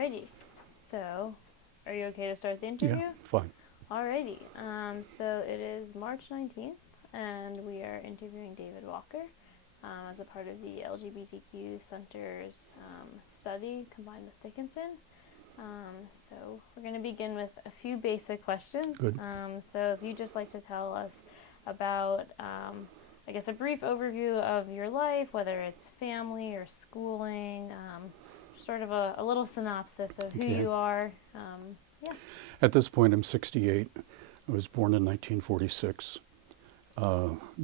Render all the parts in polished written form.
Alrighty. So, are you okay to start the interview? Yeah, fine. Alrighty. So it is March 19th, and we are interviewing David Walker as a part of the LGBTQ Center's study combined with Dickinson. So we're going to begin with a few basic questions. Good. So if you'd just like to tell us about, I guess, a brief overview of your life, whether it's family or schooling, sort of a little synopsis of who Okay. you are. Yeah. At this point, I'm 68. I was born in 1946.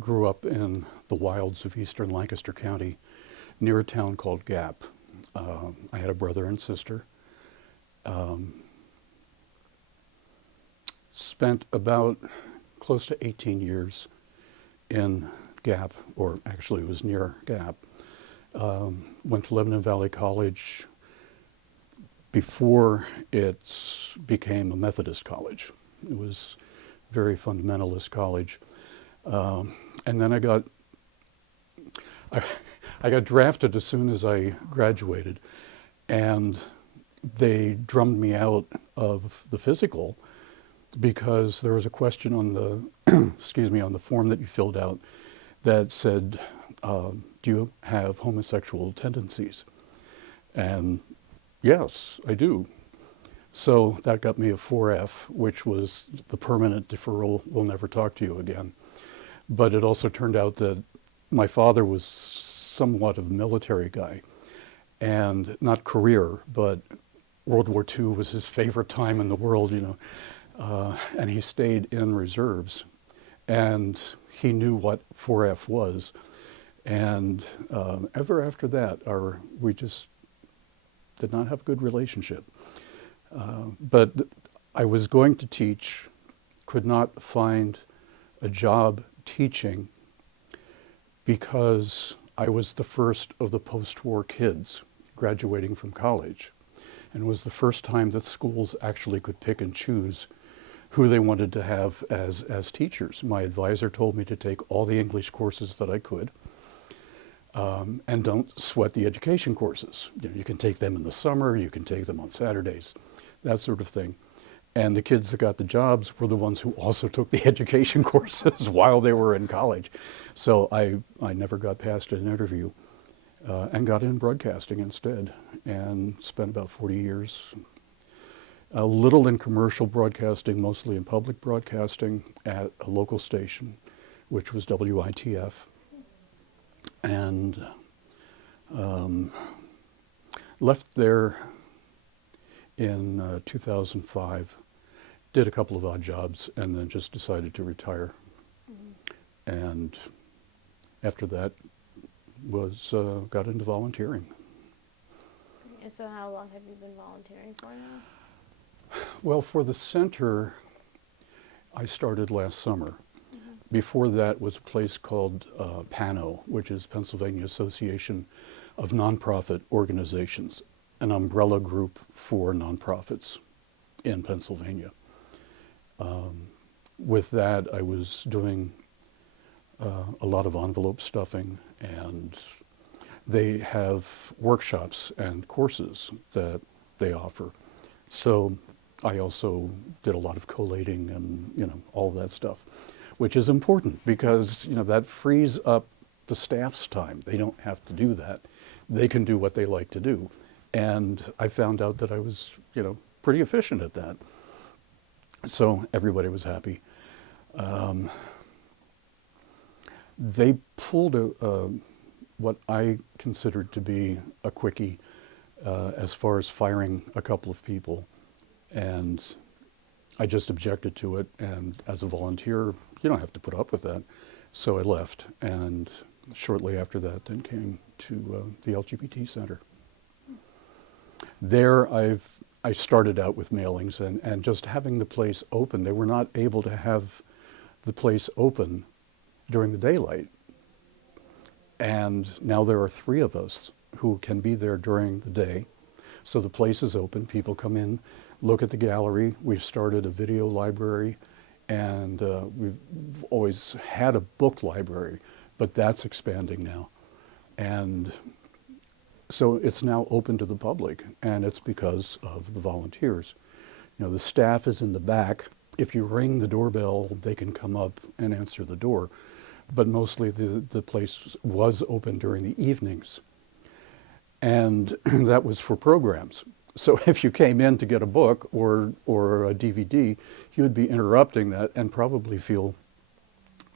Grew up in the wilds of eastern Lancaster County, near a town called Gap. I had a brother and sister. Spent about close to 18 years in Gap, or actually it was near Gap. Went to Lebanon Valley College before it became a Methodist college. It was a very fundamentalist college. And then I got drafted as soon as I graduated, and they drummed me out of the physical because there was a question on the excuse me, on the form that you filled out that said, do you have homosexual tendencies? And yes, I do. So that got me a 4F, which was the permanent deferral, we'll never talk to you again. But it also turned out that my father was somewhat of a military guy, and not career, but World War II was his favorite time in the world, and he stayed in reserves, and he knew what 4F was. And ever after that, we just did not have a good relationship. But I was going to teach, could not find a job teaching because I was the first of the post-war kids graduating from college. And it was the first time that schools actually could pick and choose who they wanted to have as teachers. My advisor told me to take all the English courses that I could, and don't sweat the education courses. You can take them in the summer, you can take them on Saturdays, that sort of thing. And the kids that got the jobs were the ones who also took the education courses while they were in college. So I never got past an interview, and got in broadcasting instead, and spent about 40 years, a little in commercial broadcasting, mostly in public broadcasting at a local station, which was WITF. And left there in 2005, did a couple of odd jobs, and then just decided to retire. Mm-hmm. And after that got into volunteering. So how long have you been volunteering for now? Well, for the center, I started last summer. Mm-hmm. Before that was a place called PANO, which is Pennsylvania Association of Nonprofit Organizations, an umbrella group for nonprofits in Pennsylvania. With that, I was doing a lot of envelope stuffing, and they have workshops and courses that they offer. So I also did a lot of collating and all that stuff, which is important because that frees up the staff's time. They don't have to do that. They can do what they like to do. And I found out that I was pretty efficient at that. So everybody was happy. They pulled what I considered to be a quickie as far as firing a couple of people, and I just objected to it. And as a volunteer, you don't have to put up with that. So I left, and shortly after that, then came to the LGBT Center. There, I started out with mailings and just having the place open. They were not able to have the place open during the daylight. And now there are 3 of us who can be there during the day. So the place is open. People come in, look at the gallery. We've started a video library, and we've always had a book library, but that's expanding now. And So it's now open to the public, and it's because of the volunteers. You know, the staff is in the back. If you ring the doorbell, they can come up and answer the door. But mostly the place was open during the evenings. And that was for programs. So if you came in to get a book or a DVD, you would be interrupting that and probably feel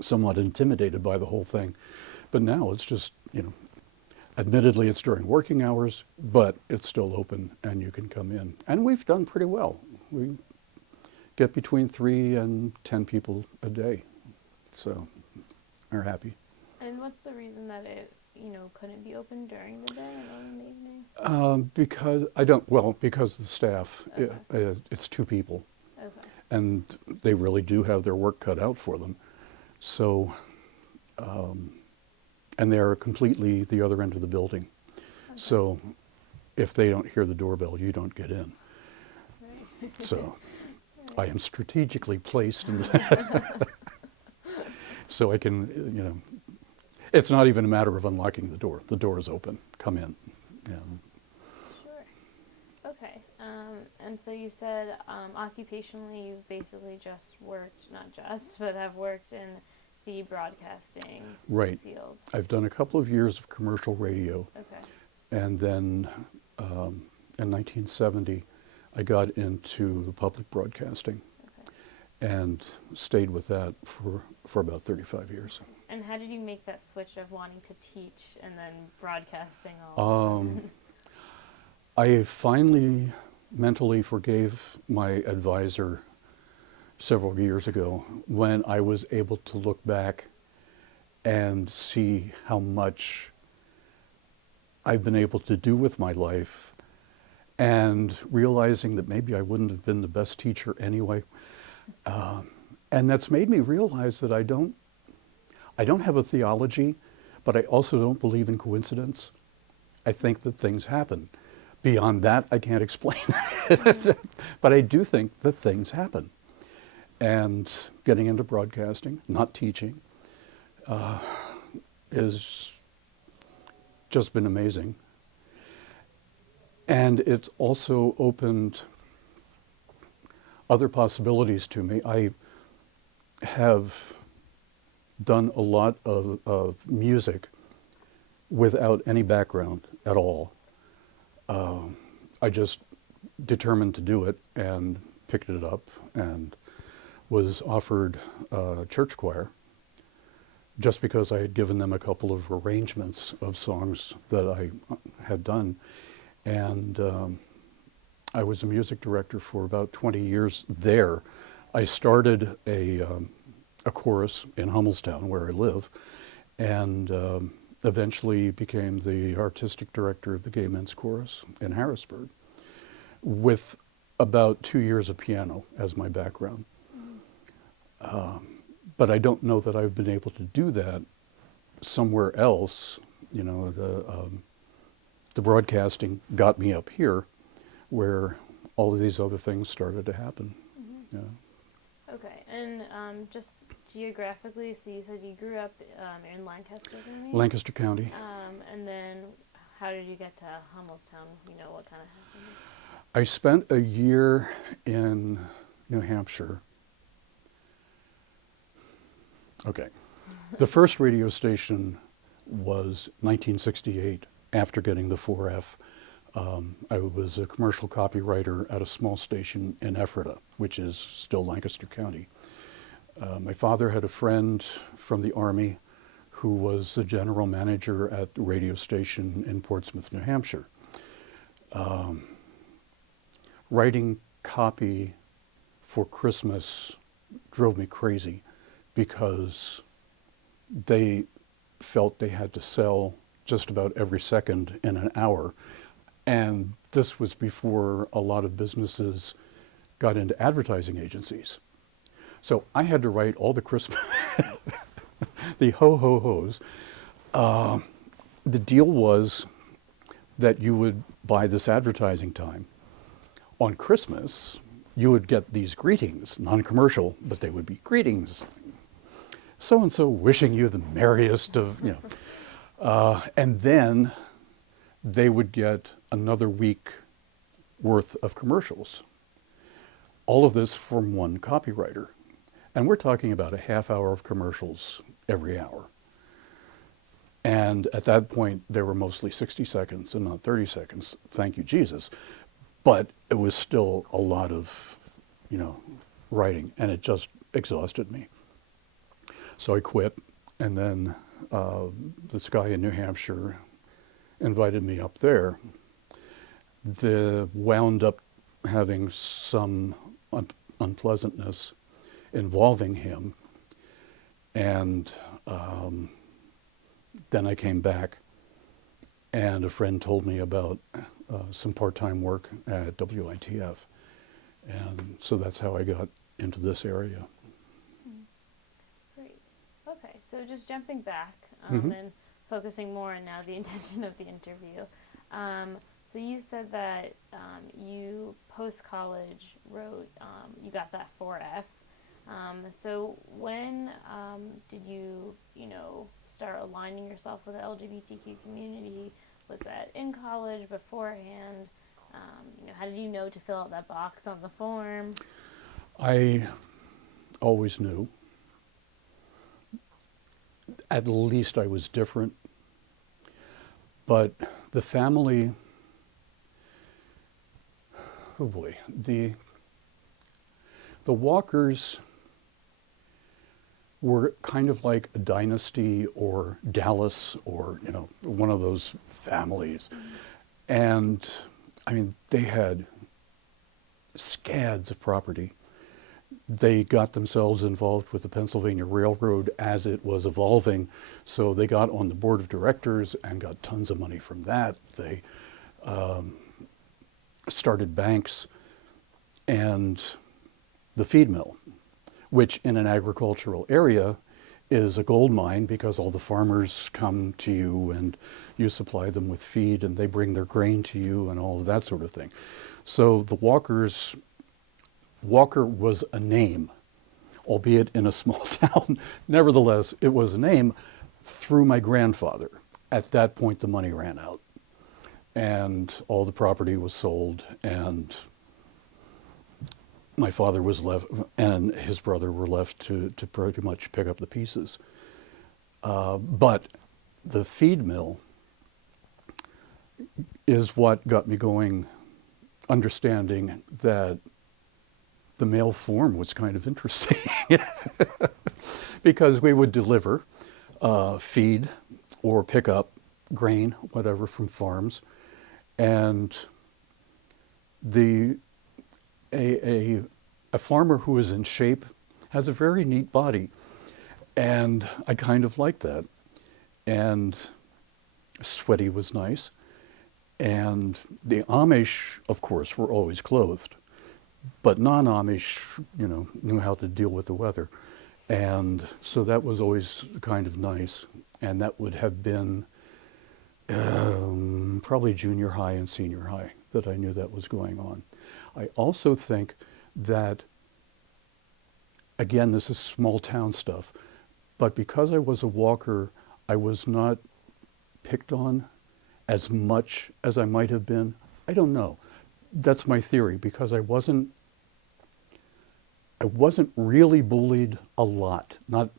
somewhat intimidated by the whole thing. But now it's just, you know, admittedly it's during working hours, but it's still open and you can come in. And we've done pretty well. We get between 3 and 10 people a day. So are happy. And what's the reason that it, couldn't be open during the day and not in the evening? Because the staff, Okay. it's 2 people. Okay. And they really do have their work cut out for them. So, and they're completely the other end of the building. Okay. So if they don't hear the doorbell, you don't get in. Right. So I am strategically placed in so I can, it's not even a matter of unlocking the door. The door is open. Come in. And Sure. Okay. And so you said occupationally you've basically just worked, not just, but have worked in the broadcasting right. field. I've done a couple of years of commercial radio. Okay. And then in 1970, I got into the public broadcasting. Okay. And stayed with that for about 35 years. And how did you make that switch of wanting to teach and then broadcasting all of a sudden? I finally mentally forgave my advisor several years ago when I was able to look back and see how much I've been able to do with my life, and realizing that maybe I wouldn't have been the best teacher anyway. And that's made me realize that I don't have a theology, but I also don't believe in coincidence. I think that things happen. Beyond that, I can't explain it. But I do think that things happen. And getting into broadcasting, not teaching, has just been amazing. And it's also opened other possibilities to me. I have done a lot of music without any background at all. I just determined to do it and picked it up and was offered church choir just because I had given them a couple of arrangements of songs that I had done. And I was a music director for about 20 years there. I started a chorus in Hummelstown, where I live, and eventually became the artistic director of the Gay Men's Chorus in Harrisburg, with about 2 years of piano as my background. But I don't know that I've been able to do that somewhere else. The broadcasting got me up here, where all of these other things started to happen. Mm-hmm. Yeah. Okay, and just geographically, so you said you grew up in Lancaster County? Lancaster County. And then how did you get to Hummelstown? What kind of happened? I spent a year in New Hampshire. Okay. The first radio station was 1968, after getting the 4F. I was a commercial copywriter at a small station in Ephrata, which is still Lancaster County. My father had a friend from the Army who was the general manager at the radio station in Portsmouth, New Hampshire. Writing copy for Christmas drove me crazy because they felt they had to sell just about every second in an hour. And this was before a lot of businesses got into advertising agencies. So I had to write all the Christmas, the ho-ho-hos. The deal was that you would buy this advertising time. On Christmas, you would get these greetings, non-commercial, but they would be greetings. So-and-so wishing you the merriest of, and then they would get another week worth of commercials. All of this from one copywriter. And we're talking about a half hour of commercials every hour. And at that point, they were mostly 60 seconds and not 30 seconds. Thank you, Jesus. But it was still a lot of, writing, and it just exhausted me. So I quit, and then this guy in New Hampshire invited me up there. They wound up having some unpleasantness involving him, and then I came back, and a friend told me about some part-time work at WITF, and so that's how I got into this area. Great. Okay, so just jumping back Mhm. and focusing more on now the intention of the interview. So you said that you post-college wrote, you got that 4F. So when did you, start aligning yourself with the LGBTQ community? Was that in college, beforehand? How did you know to fill out that box on the form? I always knew. At least I was different. But the family, oh boy, the Walkers were kind of like a Dynasty or Dallas or, one of those families. And I mean, they had scads of property. They got themselves involved with the Pennsylvania Railroad as it was evolving. So they got on the board of directors and got tons of money from that. They started banks and the feed mill, which in an agricultural area is a gold mine because all the farmers come to you and you supply them with feed and they bring their grain to you and all of that sort of thing. So the Walker was a name, albeit in a small town. Nevertheless, it was a name through my grandfather. At that point, the money ran out and all the property was sold, and my father was left and his brother were left to pretty much pick up the pieces. But the feed mill is what got me going, understanding that the male form was kind of interesting because we would deliver feed or pick up grain, whatever, from farms, and a farmer who is in shape has a very neat body, and I kind of liked that. And sweaty was nice, and the Amish, of course, were always clothed. But non-Amish, knew how to deal with the weather. And so that was always kind of nice. And that would have been probably junior high and senior high that I knew that was going on. I also think that, again, this is small town stuff, but because I was a Walker, I was not picked on as much as I might have been. I don't know. That's my theory, because I wasn't really bullied a lot. Not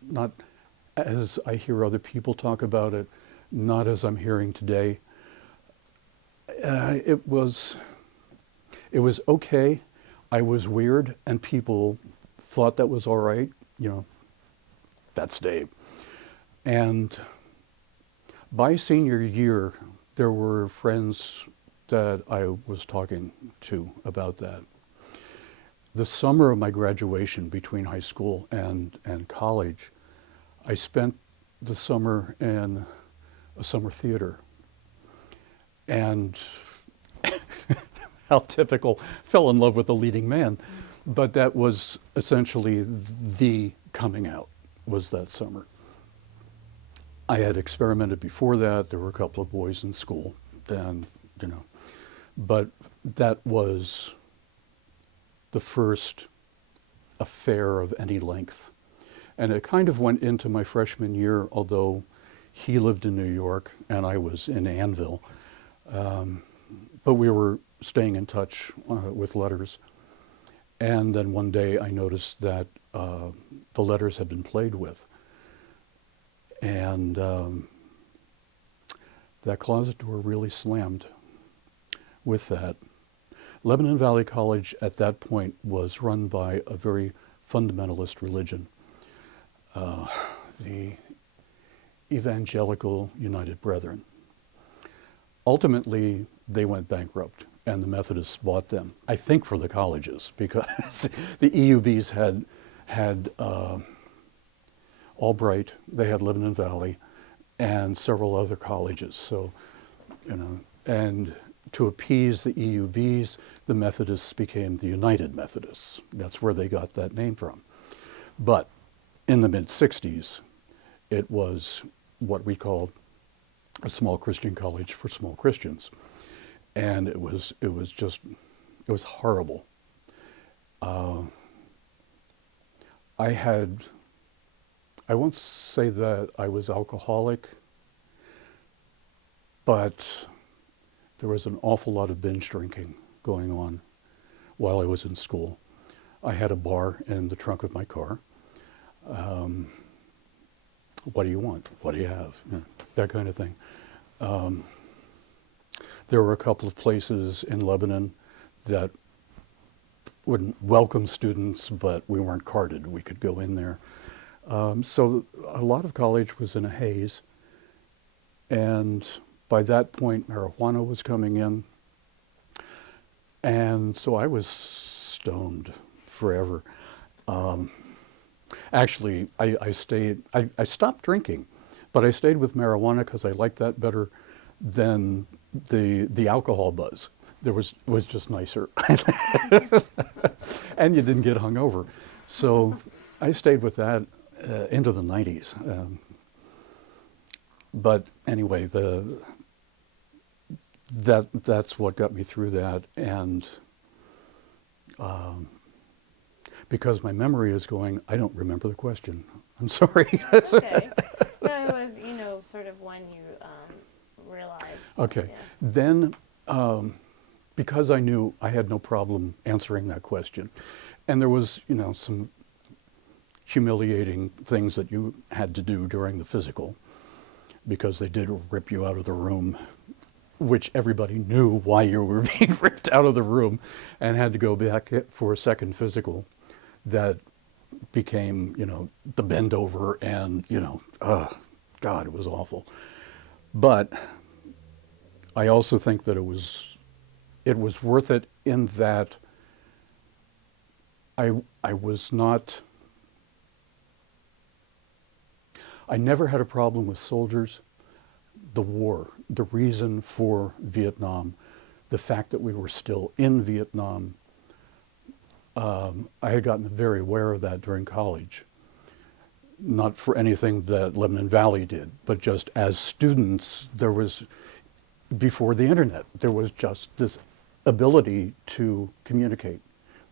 as I hear other people talk about it, not as I'm hearing today. It was okay. I was weird, and people thought that was all right. That's Dave. And by senior year, there were friends that I was talking to about that. The summer of my graduation between high school and college, I spent the summer in a summer theater. And how typical, fell in love with the leading man. But that was essentially the coming out, was that summer. I had experimented before that. There were a couple of boys in school, and but that was the first affair of any length. And it kind of went into my freshman year, although he lived in New York and I was in Annville. But we were staying in touch with letters. And then one day I noticed that the letters had been played with. And that closet door really slammed with that. Lebanon Valley College at that point was run by a very fundamentalist religion, the Evangelical United Brethren. Ultimately, they went bankrupt and the Methodists bought them, I think for the colleges, because the EUBs had Albright, they had Lebanon Valley, and several other colleges. So, and to appease the EUBs, the Methodists became the United Methodists. That's where they got that name from. But in the mid-60s, it was what we called a small Christian college for small Christians. And it was horrible. I won't say that I was alcoholic, but there was an awful lot of binge drinking going on while I was in school. I had a bar in the trunk of my car. What do you want? What do you have? That kind of thing. There were a couple of places in Lebanon that wouldn't welcome students, but we weren't carded. We could go in there. So a lot of college was in a haze. And by that point, marijuana was coming in. And so I was stoned forever. Actually, I stopped drinking, but I stayed with marijuana because I liked that better than the alcohol buzz. It was just nicer. And you didn't get hungover. So I stayed with that into the 90s. But anyway, that's what got me through that. And because my memory is going, I don't remember the question. I'm sorry. Okay. No, it was, sort of when you realized. Okay. Yeah. Then, because I knew I had no problem answering that question, and there was, some humiliating things that you had to do during the physical, because they did rip you out of the room, which everybody knew why you were being ripped out of the room, and had to go back for a second physical. That became, the bend over and, God, it was awful. But I also think that it was worth it in that I never had a problem with soldiers, the war, the reason for Vietnam, the fact that we were still in Vietnam. I had gotten very aware of that during college. Not for anything that Lebanon Valley did, but just as students, there was, before the internet, there was just this ability to communicate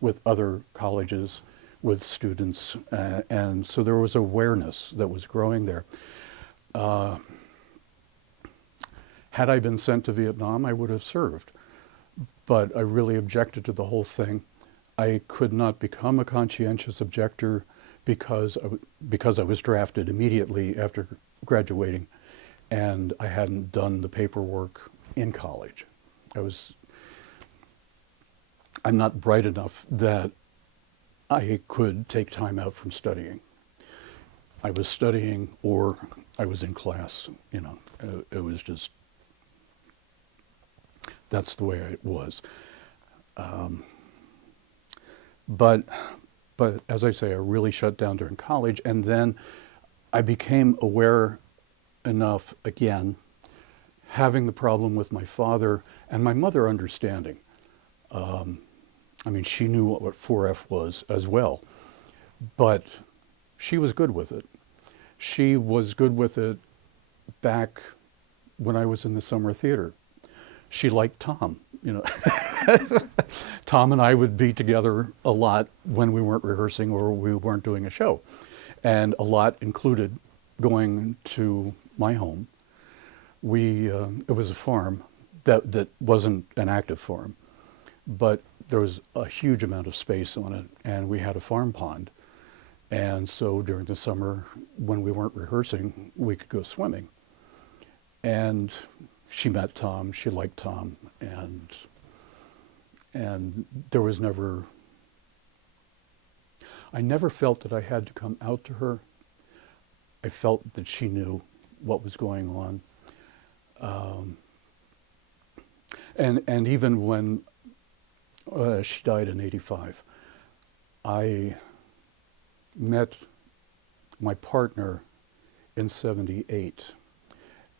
with other colleges, with students, and so there was awareness that was growing there. Had I been sent to Vietnam, I would have served, but I really objected to the whole thing. I could not become a conscientious objector because I was drafted immediately after graduating, and I hadn't done the paperwork in college. I'm not bright enough that I could take time out from studying. I was studying or I was in class, it was just, that's the way it was. But as I say, I really shut down during college, and then I became aware enough again, having the problem with my father and my mother understanding. She knew what 4F was as well, but she was good with it. She was good with it back when I was in the summer theater. She liked Tom, Tom and I would be together a lot when we weren't rehearsing or we weren't doing a show. And a lot included going to my home. It was a farm, that wasn't an active farm, but there was a huge amount of space on it, and we had a farm pond. And so during the summer, when we weren't rehearsing, we could go swimming. And she met Tom, she liked Tom, and there was never, I never felt that I had to come out to her. I felt that she knew what was going on. And even when she died in '85, I met my partner in '78,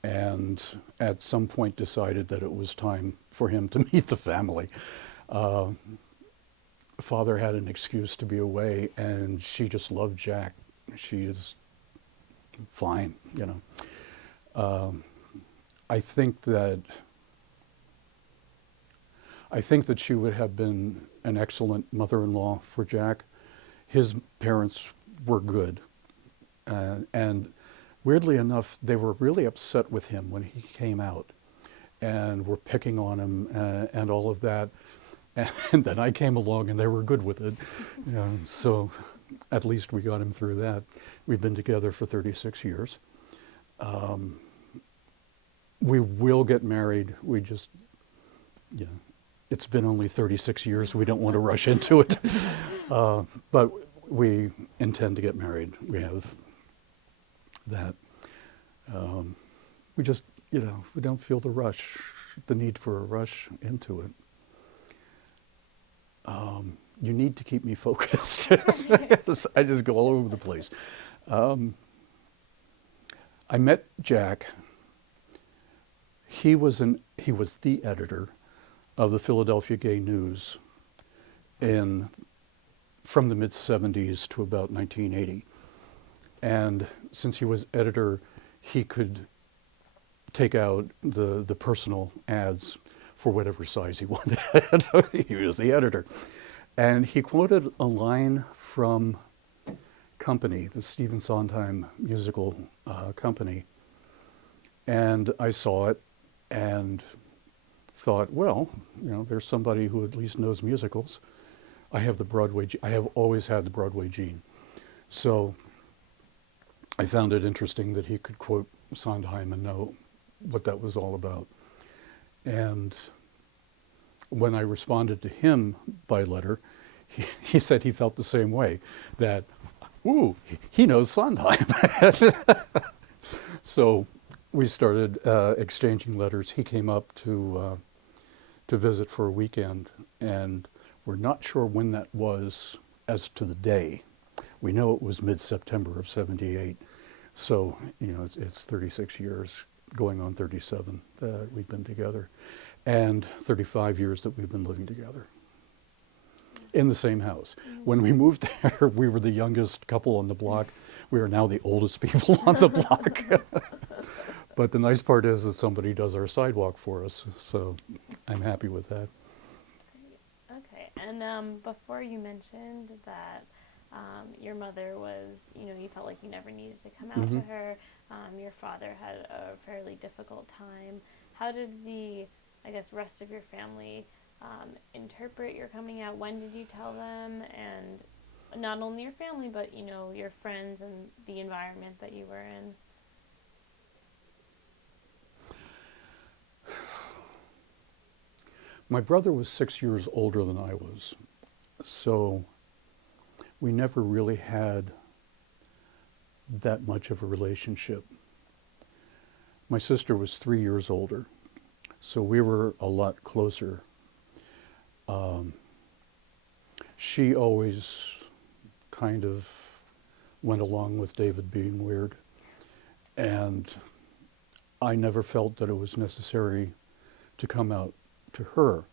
and at some point decided that it was time for him to meet the family. Father had an excuse to be away, and she just loved Jack. She is fine, you know. I think that she would have been an excellent mother-in-law for Jack. His parents were good, and weirdly enough, they were really upset with him when he came out, and were picking on him and all of that. And then I came along, and they were good with it. So at least we got him through that. We've been together for 36 years. We will get married. We just, it's been only 36 years. We don't want to rush into it. But we intend to get married. We have that. We just, we don't feel the need for a rush into it. You need to keep me focused. I just go all over the place. I met Jack. He was the editor of the Philadelphia Gay News from the mid-'70s to about 1980. And since he was editor, he could take out the personal ads for whatever size he wanted. He was the editor. And he quoted a line from Company, the Stephen Sondheim musical company. And I saw it and thought, well, there's somebody who at least knows musicals. I have always had the Broadway gene. So I found it interesting that he could quote Sondheim and know what that was all about. And when I responded to him by letter, he said he felt the same way, that, ooh, he knows Sondheim. So we started exchanging letters. He came up to visit for a weekend, and we're not sure when that was as to the day. We know it was mid-September of '78. So, it's 36 years, going on 37 that we've been together, and 35 years that we've been living together in the same house. When we moved there, we were the youngest couple on the block. We are now the oldest people on the block. But the nice part is that somebody does our sidewalk for us, so I'm happy with that. Okay, and before you mentioned that your mother was, you felt like you never needed to come out to her. Your father had a fairly difficult time. How did the, rest of your family interpret your coming out? When did you tell them? And not only your family, but, your friends and the environment that you were in. My brother was 6 years older than I was, so we never really had that much of a relationship. My sister was 3 years older, so we were a lot closer. She always kind of went along with David being weird, and I never felt that it was necessary to come out to her.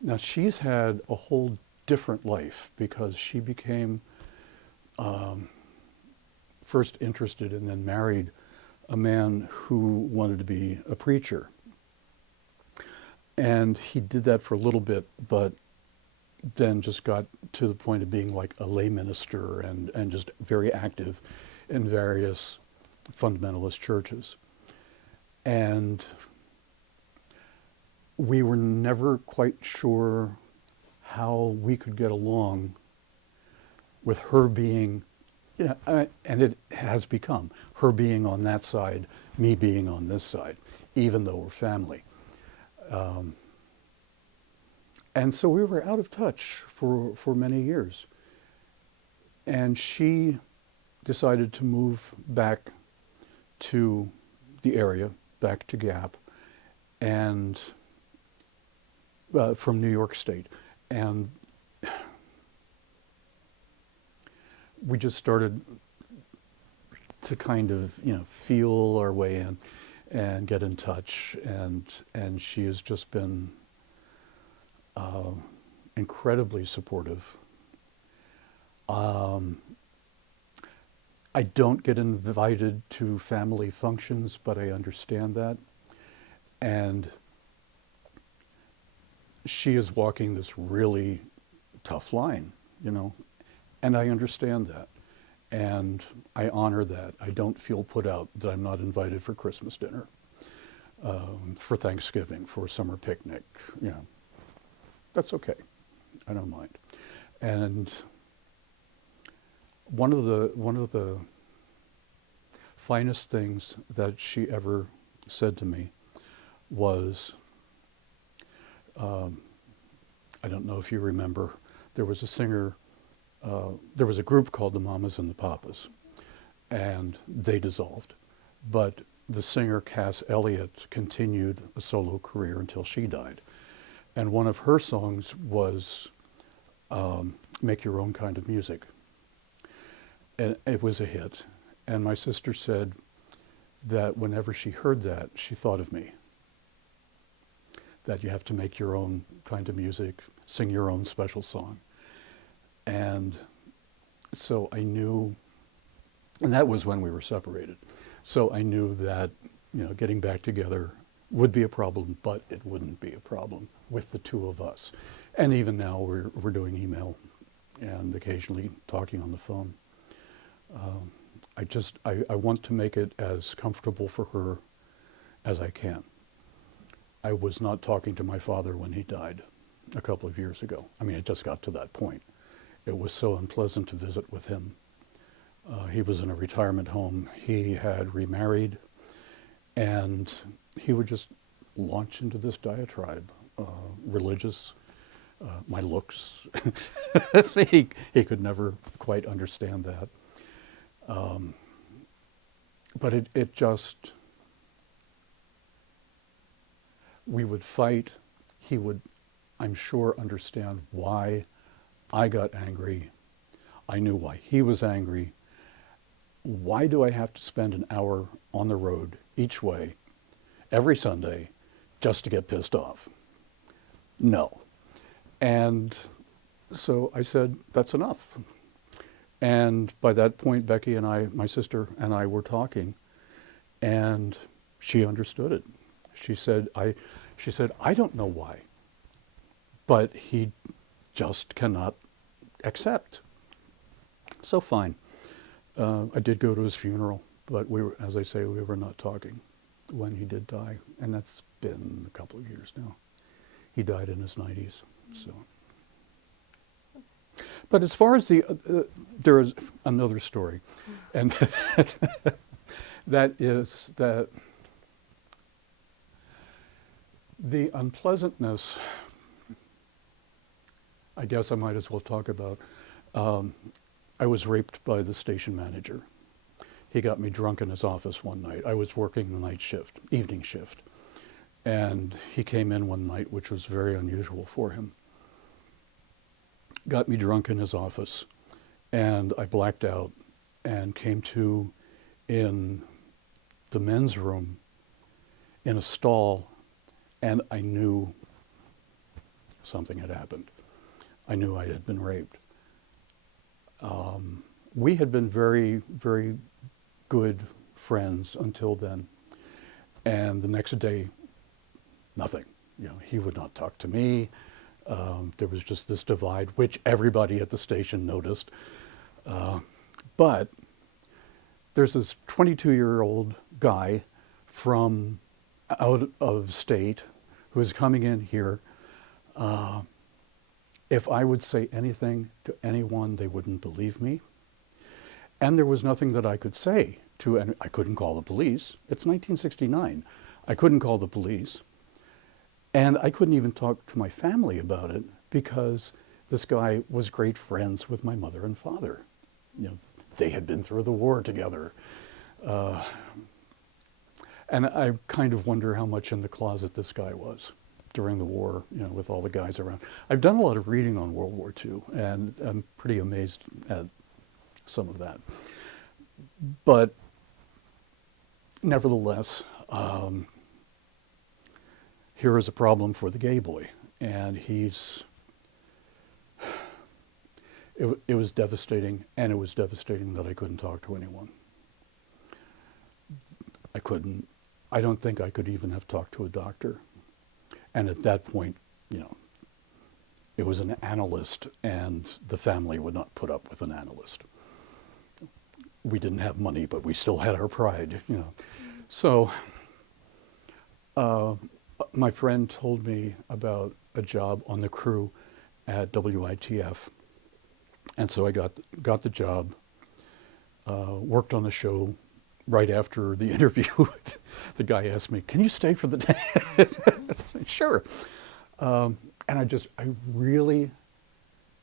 Now, she's had a whole different life because she became first interested and then married a man who wanted to be a preacher. And he did that for a little bit, but then just got to the point of being like a lay minister and just very active in various fundamentalist churches. And we were never quite sure how we could get along with her being, and it has become, her being on that side, me being on this side, even though we're family. And so we were out of touch for many years. And she decided to move back to the area, back to Gap, and from New York State. And we just started to kind of, feel our way in and get in touch. And she has just been incredibly supportive. I don't get invited to family functions, but I understand that. And she is walking this really tough line, and I understand that. And I honor that. I don't feel put out that I'm not invited for Christmas dinner, for Thanksgiving, for a summer picnic, That's okay. I don't mind. And one of the finest things that she ever said to me was, I don't know if you remember, there was a singer, there was a group called the Mamas and the Papas, and they dissolved. But the singer Cass Elliot continued a solo career until she died. And one of her songs was Make Your Own Kind of Music. And it was a hit. And my sister said that whenever she heard that, she thought of me. That you have to make your own kind of music, sing your own special song. And so I knew, and that was when we were separated. So I knew that, getting back together would be a problem, but it wouldn't be a problem with the two of us. And even now we're doing email and occasionally talking on the phone. I want to make it as comfortable for her as I can. I was not talking to my father when he died a couple of years ago. I mean, it just got to that point. It was so unpleasant to visit with him. He was in a retirement home. He had remarried, and he would just launch into this diatribe, religious, my looks. he could never quite understand that. But it just, we would fight. He would, I'm sure, understand why I got angry. I knew why he was angry. Why do I have to spend an hour on the road each way every Sunday just to get pissed off? No. And so I said, that's enough. And by that point, Becky and I, my sister and I were talking, and she understood it. She said, I don't know why, but he just cannot accept. So fine. I did go to his funeral, but we were, as I say, we were not talking when he did die, and that's been a couple of years now. He died in his 90s, so. But as far as there is another story, and that is that the unpleasantness, I guess I might as well talk about. I was raped by the station manager. He got me drunk in his office one night. I was working the night shift, evening shift. And he came in one night, which was very unusual for him. Got me drunk in his office, and I blacked out and came to in the men's room in a stall, and I knew something had happened. I knew I had been raped. We had been very, very good friends until then. And the next day, nothing. He would not talk to me. There was just this divide, which everybody at the station noticed. But there's this 22-year-old guy from out of state who was coming in here. If I would say anything to anyone, they wouldn't believe me. And there was nothing that I could say to, and I couldn't call the police. It's 1969. I couldn't call the police. And I couldn't even talk to my family about it because this guy was great friends with my mother and father. You know, they had been through the war together. And I kind of wonder how much in the closet this guy was during the war, you know, with all the guys around. I've done a lot of reading on World War II, and I'm pretty amazed at some of that. But nevertheless, here is a problem for the gay boy, and it was devastating, and it was devastating that I couldn't talk to anyone. I don't think I could even have talked to a doctor. And at that point, you know, it was an analyst, and the family would not put up with an analyst. We didn't have money, but we still had our pride, you know. So my friend told me about a job on the crew at WITF. And so I got the job, worked on the show. Right after the interview, the guy asked me, "Can you stay for the day?" I said, "Sure." And I really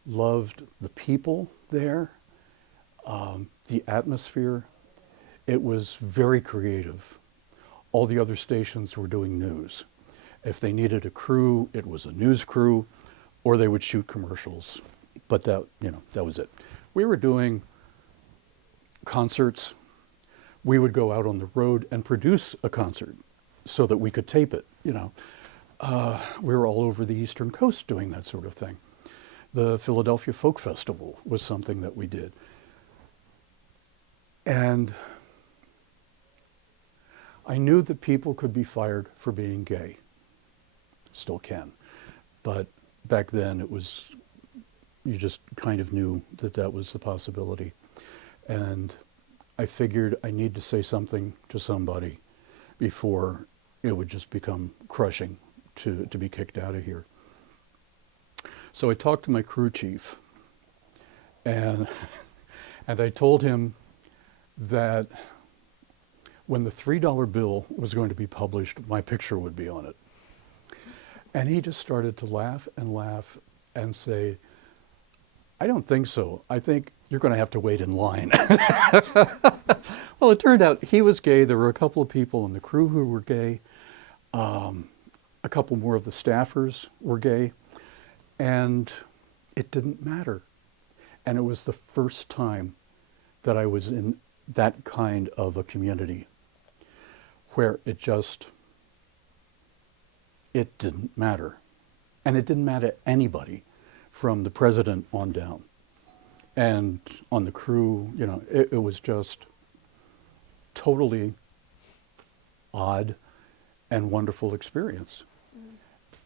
loved the people there, the atmosphere. It was very creative. All the other stations were doing news. If they needed a crew, it was a news crew, or they would shoot commercials. But that was it. We were doing concerts. We would go out on the road and produce a concert so that we could tape it, you know. We were all over the Eastern Coast doing that sort of thing. The Philadelphia Folk Festival was something that we did. And I knew that people could be fired for being gay. Still can. But back then you just kind of knew that that was the possibility. And I figured I need to say something to somebody before it would just become crushing to be kicked out of here. So I talked to my crew chief, and I told him that when the $3 bill was going to be published, my picture would be on it. And he just started to laugh and say, "I don't think so. I think you're going to have to wait in line." Well, it turned out he was gay. There were a couple of people in the crew who were gay. A couple more of the staffers were gay. And it didn't matter. And it was the first time that I was in that kind of a community where it didn't matter. And it didn't matter to anybody from the president on down. And on the crew, you know, it was just totally odd and wonderful experience.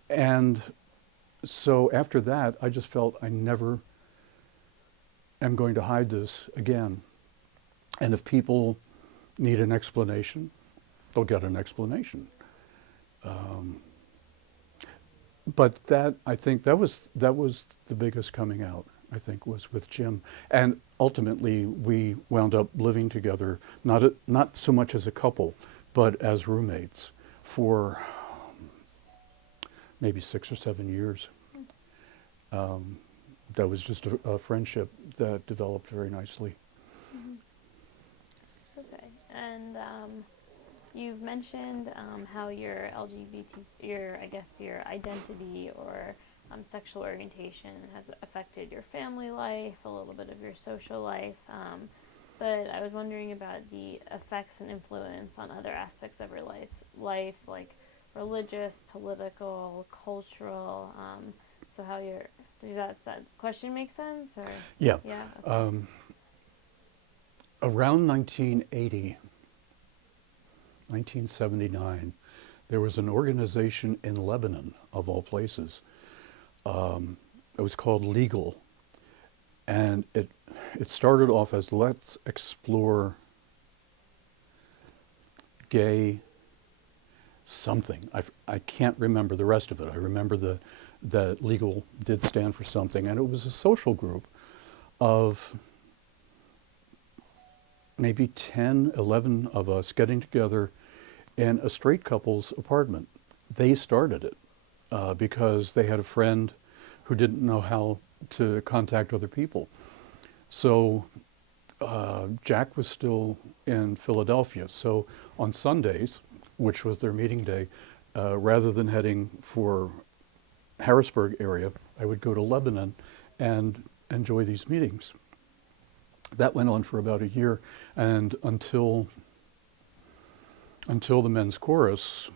And so after that, I just felt I never am going to hide this again. And if people need an explanation, they'll get an explanation. But I think that was the biggest coming out, I think, was with Jim. And ultimately, we wound up living together, not so much as a couple, but as roommates for maybe 6 or 7 years. That was just a friendship that developed very nicely. Mm-hmm. Okay, and you've mentioned how your your identity or sexual orientation has affected your family life, a little bit of your social life. But I was wondering about the effects and influence on other aspects of your life, like religious, political, cultural. So how does that question make sense? Or? Yeah. Yeah. Okay. Around 1980, 1979, there was an organization in Lebanon, of all places. It was called Legal. And it started off as let's explore gay, something. I can't remember the rest of it. I remember that legal did stand for something, and it was a social group of maybe 10, 11 of us getting together in a straight couple's apartment. They started it because they had a friend who didn't know how to contact other people. So Jack was still in Philadelphia. So on Sundays, which was their meeting day, rather than heading for Harrisburg area, I would go to Lebanon and enjoy these meetings. That went on for about a year, and until the men's chorus,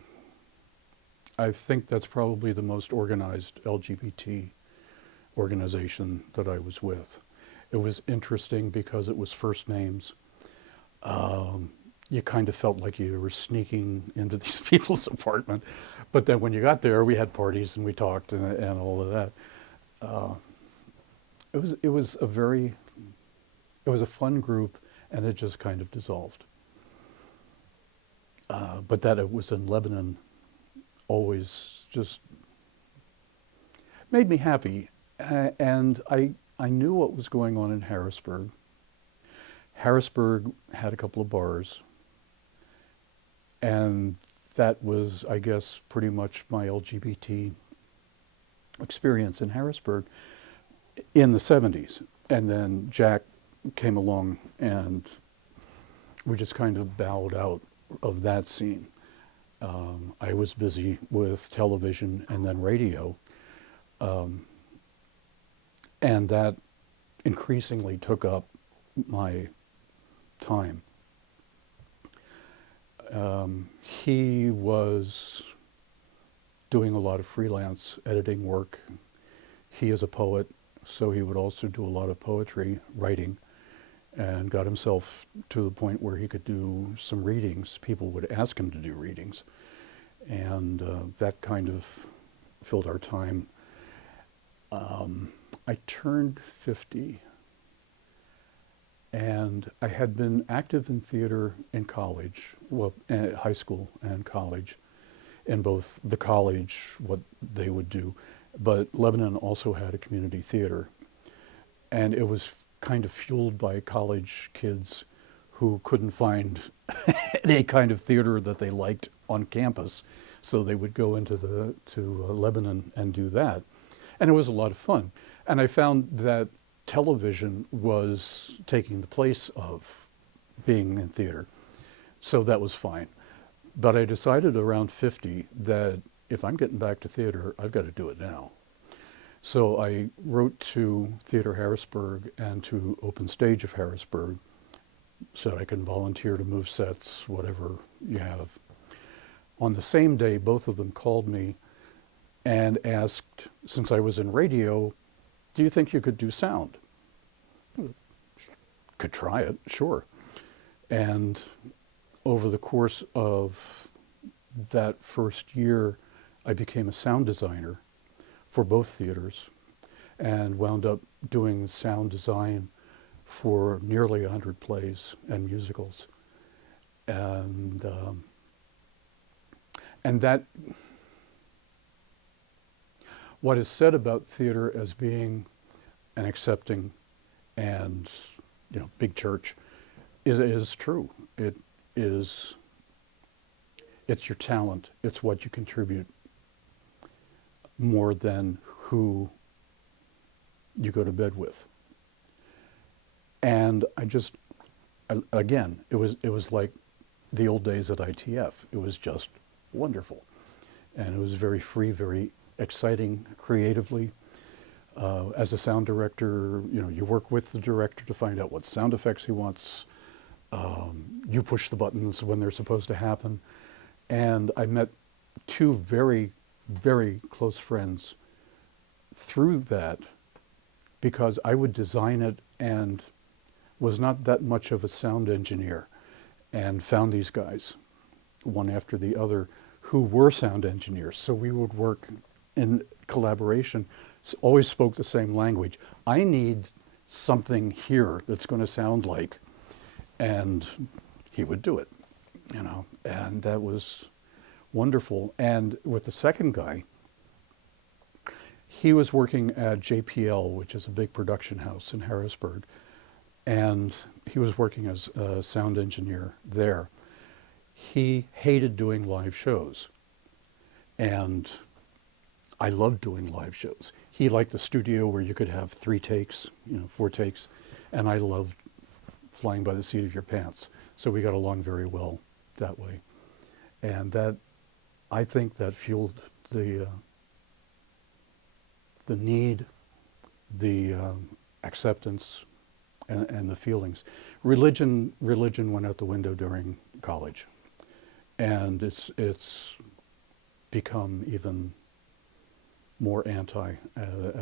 I think that's probably the most organized LGBT organization that I was with. It was interesting because it was first names. You kind of felt like you were sneaking into these people's apartment. But then when you got there, we had parties and we talked and all of that. It was a fun group, and it just kind of dissolved. But that it was in Lebanon always just made me happy. And I knew what was going on in Harrisburg. Harrisburg had a couple of bars, and that was, I guess, pretty much my LGBT experience in Harrisburg in the 70s. And then Jack came along, and we just kind of bowed out of that scene. I was busy with television and then radio, and that increasingly took up my time. He was doing a lot of freelance editing work. He is a poet, so he would also do a lot of poetry writing, and got himself to the point where he could do some readings. People would ask him to do readings, and that kind of filled our time. I turned 50, and I had been active in theater in college, well, high school and college, in both the college, what they would do, but Lebanon also had a community theater, and it was kind of fueled by college kids who couldn't find any kind of theater that they liked on campus, so they would go into Lebanon and do that, and it was a lot of fun. And I found that television was taking the place of being in theater, so that was fine. But I decided around 50 that if I'm getting back to theater, I've got to do it now. So I wrote to Theater Harrisburg and to Open Stage of Harrisburg, said I can volunteer to move sets, whatever you have. On the same day, both of them called me and asked, since I was in radio, do you think you could do sound? Could try it, sure. And over the course of that first year, I became a sound designer for both theaters and wound up doing sound design for nearly 100 plays and musicals. And that, what is said about theater as being an accepting and, big church is true. It's your talent. It's what you contribute more than who you go to bed with. And again, it was like the old days at ITF. It was just wonderful. And it was very free, very exciting creatively. As a sound director, you work with the director to find out what sound effects he wants. You push the buttons when they're supposed to happen. And I met two very, very close friends through that, because I would design it and was not that much of a sound engineer, and found these guys, one after the other, who were sound engineers. So we would work in collaboration, always spoke the same language. I need something here that's going to sound like, and he would do it, and that was wonderful. And with the second guy, he was working at JPL, which is a big production house in Harrisburg, and he was working as a sound engineer there. He hated doing live shows, and I loved doing live shows. He liked the studio where you could have 3 takes, 4 takes, and I loved flying by the seat of your pants. So we got along very well that way. And that, I think that fueled the need, the acceptance, and the feelings. Religion went out the window during college, and it's become even more anti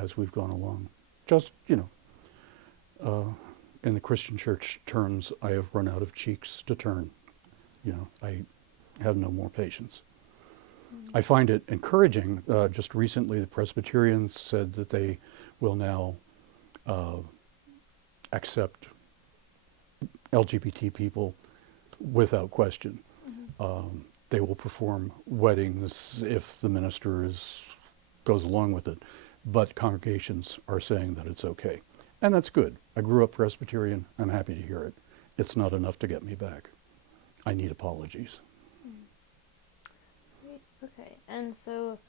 as we've gone along. Just, in the Christian church terms, I have run out of cheeks to turn. I have no more patience. I find it encouraging. Just recently, the Presbyterians said that they will now accept LGBT people without question. They will perform weddings if the minister goes along with it, but congregations are saying that it's okay. And that's good. I grew up Presbyterian. I'm happy to hear it. It's not enough to get me back. I need apologies. Great. Okay. And so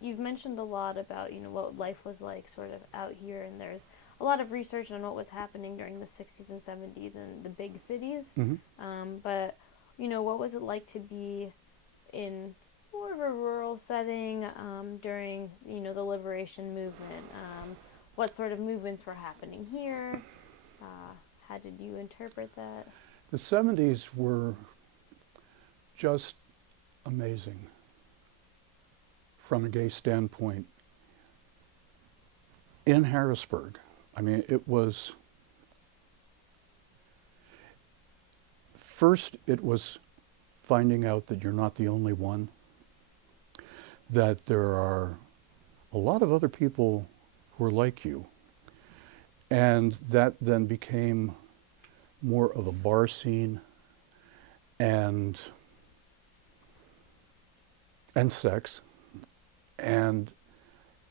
you've mentioned a lot about, what life was like sort of out here, and there's a lot of research on what was happening during the 60s and 70s in the big cities. But, what was it like to be in more of a rural setting during, the liberation movement? What sort of movements were happening here? How did you interpret that? The 70s were just amazing from a gay standpoint. In Harrisburg, I mean, it was finding out that you're not the only one, that there are a lot of other people who are like you. And that then became more of a bar scene and sex. And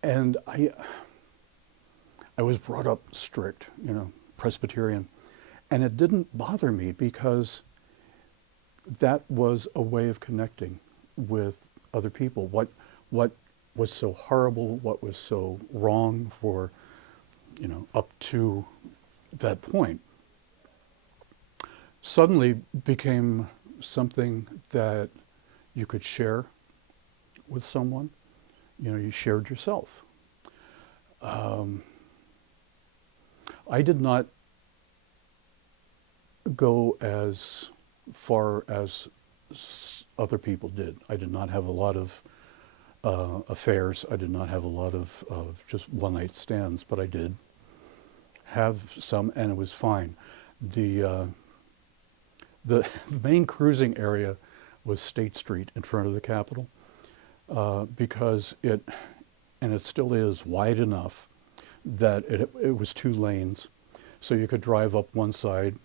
I was brought up strict, Presbyterian. And it didn't bother me because that was a way of connecting with other people. What was so horrible, what was so wrong for, up to that point, suddenly became something that you could share with someone. You shared yourself. I did not go as far as other people did. I did not have a lot of affairs. I did not have a lot of just one-night stands, but I did have some, and it was fine. The main cruising area was State Street in front of the Capitol, because it still is wide enough that it was 2 lanes, so you could drive up one side,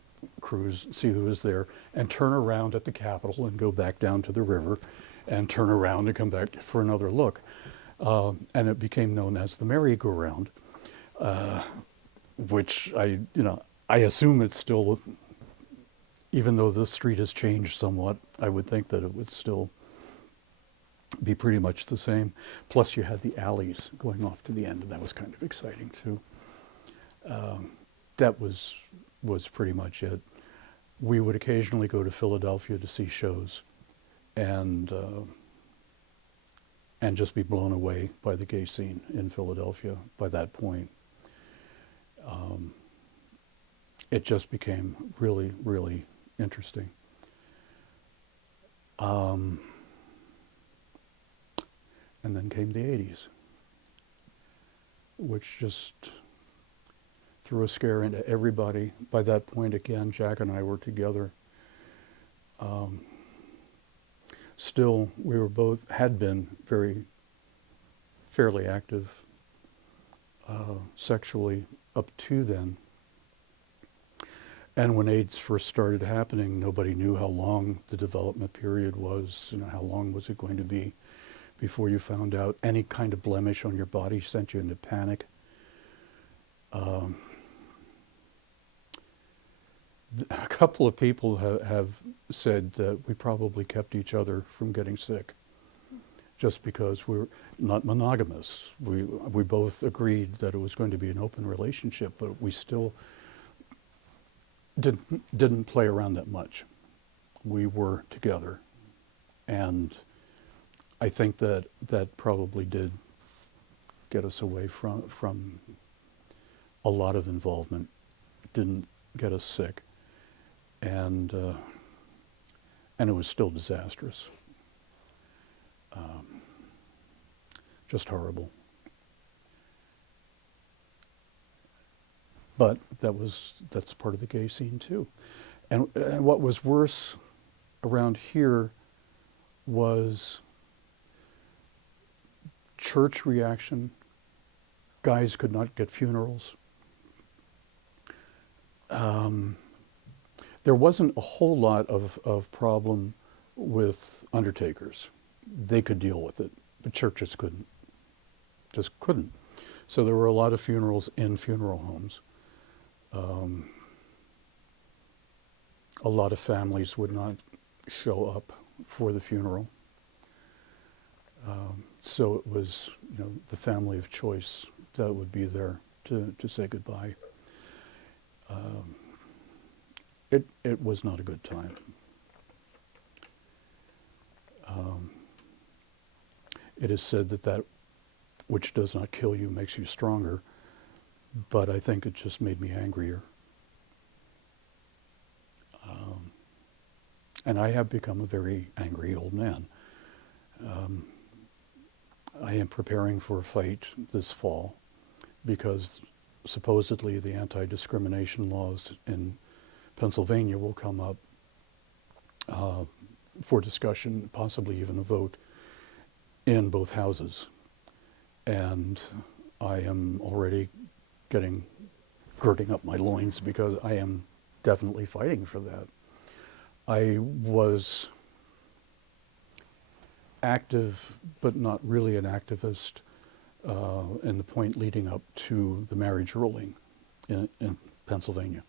cruise, see who was there, and turn around at the Capitol and go back down to the river, and turn around and come back for another look. And it became known as the merry-go-round, which I assume it's still, even though the street has changed somewhat, I would think that it would still be pretty much the same. Plus you had the alleys going off to the end, and that was kind of exciting too. That was pretty much it. We would occasionally go to Philadelphia to see shows, and just be blown away by the gay scene in Philadelphia by that point. It just became really, really interesting. And then came the 80s, which just threw a scare into everybody. By that point, again, Jack and I were together. Still, we had been fairly active sexually up to then. And when AIDS first started happening, nobody knew how long the development period was, how long was it going to be before you found out. Any kind of blemish on your body sent you into panic. Um, a couple of people have said that we probably kept each other from getting sick just because we're not monogamous. We both agreed that it was going to be an open relationship, but we still didn't play around that much. We were together, and I think that probably did get us away from a lot of involvement. Didn't get us sick, and it was still disastrous. Just horrible. But that's part of the gay scene too. And what was worse around here was church reaction. Guys could not get funerals. There wasn't a whole lot of problem with undertakers. They could deal with it, but churches couldn't. Just couldn't. So there were a lot of funerals in funeral homes. A lot of families would not show up for the funeral. So it was, the family of choice that would be there to say goodbye. It was not a good time. It is said that which does not kill you makes you stronger, but I think it just made me angrier. And I have become a very angry old man. I am preparing for a fight this fall because supposedly the anti-discrimination laws in Pennsylvania will come up for discussion, possibly even a vote in both houses. And I am already girding up my loins because I am definitely fighting for that. I was active, but not really an activist in the point leading up to the marriage ruling in Pennsylvania.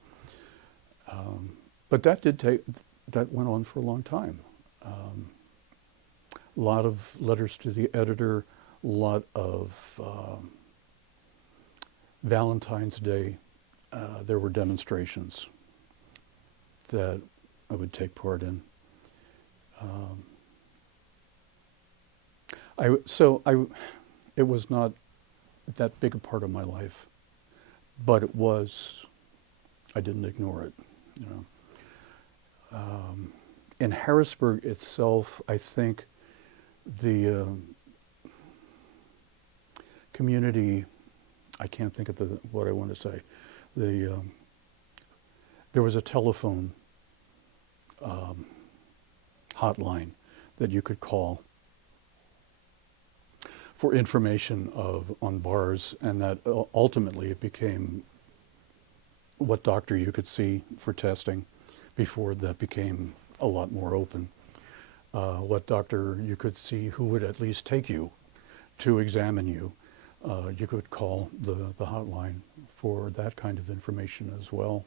But that went on for a long time. A lot of letters to the editor, a lot of Valentine's Day, there were demonstrations that I would take part in. It was not that big a part of my life, but it was. I didn't ignore it, In Harrisburg itself, I think the community, I can't think of what I want to say. There was a telephone hotline that you could call for information on bars, and that ultimately it became what doctor you could see for testing before that became a lot more open. What doctor you could see who would at least take you to examine you. You could call the hotline for that kind of information as well.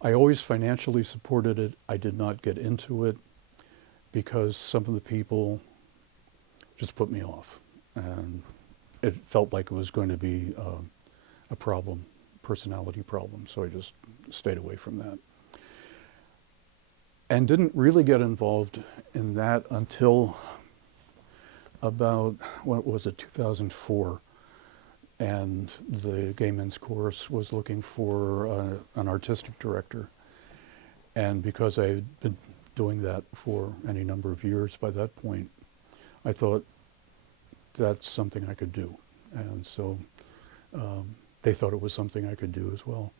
I always financially supported it. I did not get into it because some of the people just put me off, and it felt like it was going to be a problem, personality problem, so I just stayed away from that. And didn't really get involved in that until about, 2004, and the Gay Men's Chorus was looking for an artistic director. And because I had been doing that for any number of years by that point, I thought that's something I could do. And so they thought it was something I could do as well.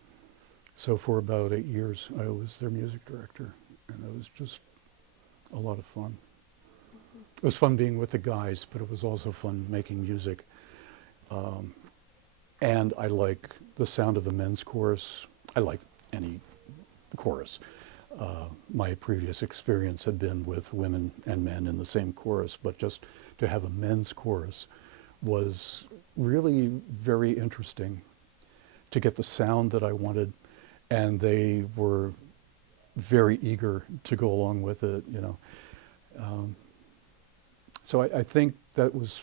So for about 8 years, I was their music director, and it was just a lot of fun. It was fun being with the guys, but it was also fun making music. And I like the sound of a men's chorus. I like any chorus. My previous experience had been with women and men in the same chorus, but just to have a men's chorus was really very interesting to get the sound that I wanted, and they were very eager to go along with it, you know. So I think that was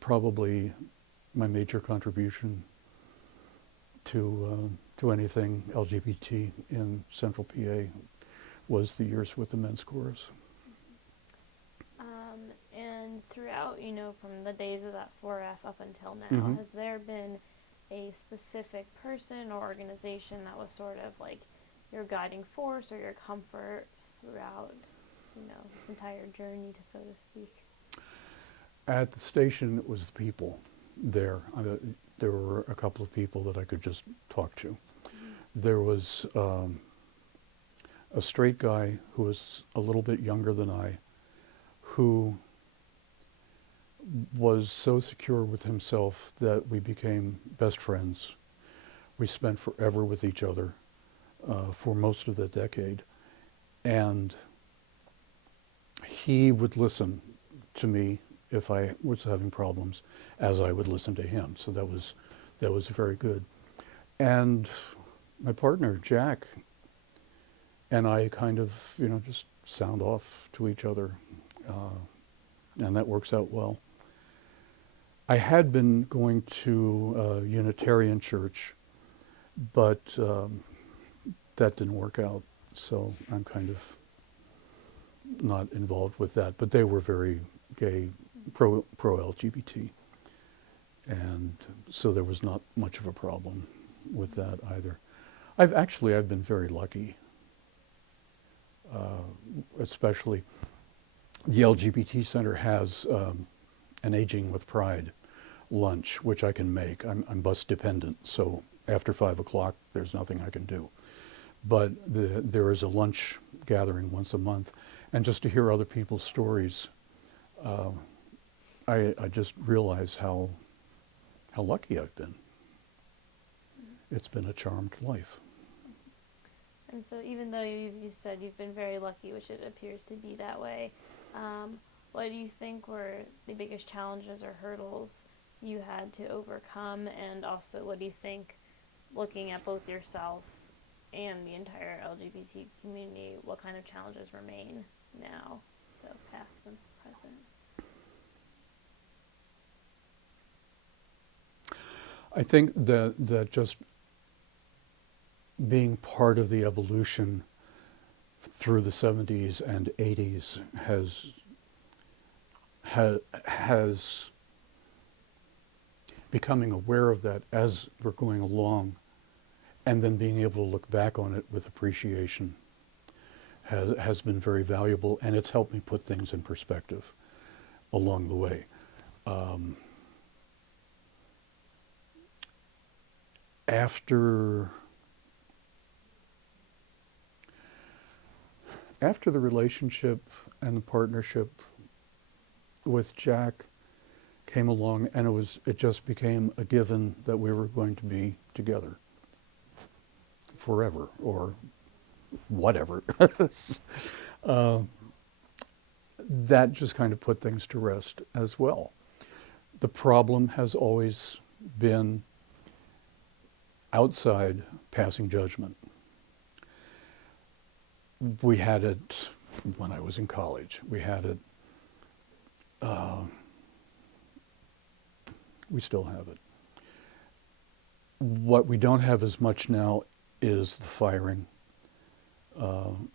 probably my major contribution to anything LGBT in Central PA was the years with the men's chorus. And throughout, you know, from the days of that 4F up until now, has there been a specific person or organization that was sort of like your guiding force or your comfort throughout, you know, this entire journey, to so to speak? At the station, it was the people there. There were a couple of people that I could just talk to. There was a straight guy who was a little bit younger than I, who was so secure with himself that we became best friends. We spent forever with each other for most of the decade. And he would listen to me if I was having problems, as I would listen to him. So that was very good. And my partner, Jack, and I kind of, you know, just sound off to each other, and that works out well. I had been going to a Unitarian church, but that didn't work out, so I'm kind of not involved with that. But they were very gay, pro-LGBT, and so there was not much of a problem with that either. I've been very lucky, especially the LGBT Center has an Aging with Pride lunch, which I can make. I'm bus dependent, so after 5 o'clock, there's nothing I can do. But there is a lunch gathering once a month, and just to hear other people's stories, I just realize how lucky I've been. It's been a charmed life. And so even though you said you've been very lucky, which it appears to be that way, what do you think were the biggest challenges or hurdles you had to overcome? And also, what do you think, looking at both yourself and the entire LGBT community, what kind of challenges remain now, so past and present? I think that just being part of the evolution through the 70s and 80s has becoming aware of that as we're going along, and then being able to look back on it with appreciation has been very valuable, and it's helped me put things in perspective along the way. After the relationship and the partnership with Jack came along, and it just became a given that we were going to be together forever, or whatever. That just kind of put things to rest as well. The problem has always been outside passing judgment. We had it when I was in college. We had it, we still have it. What we don't have as much now is the firing,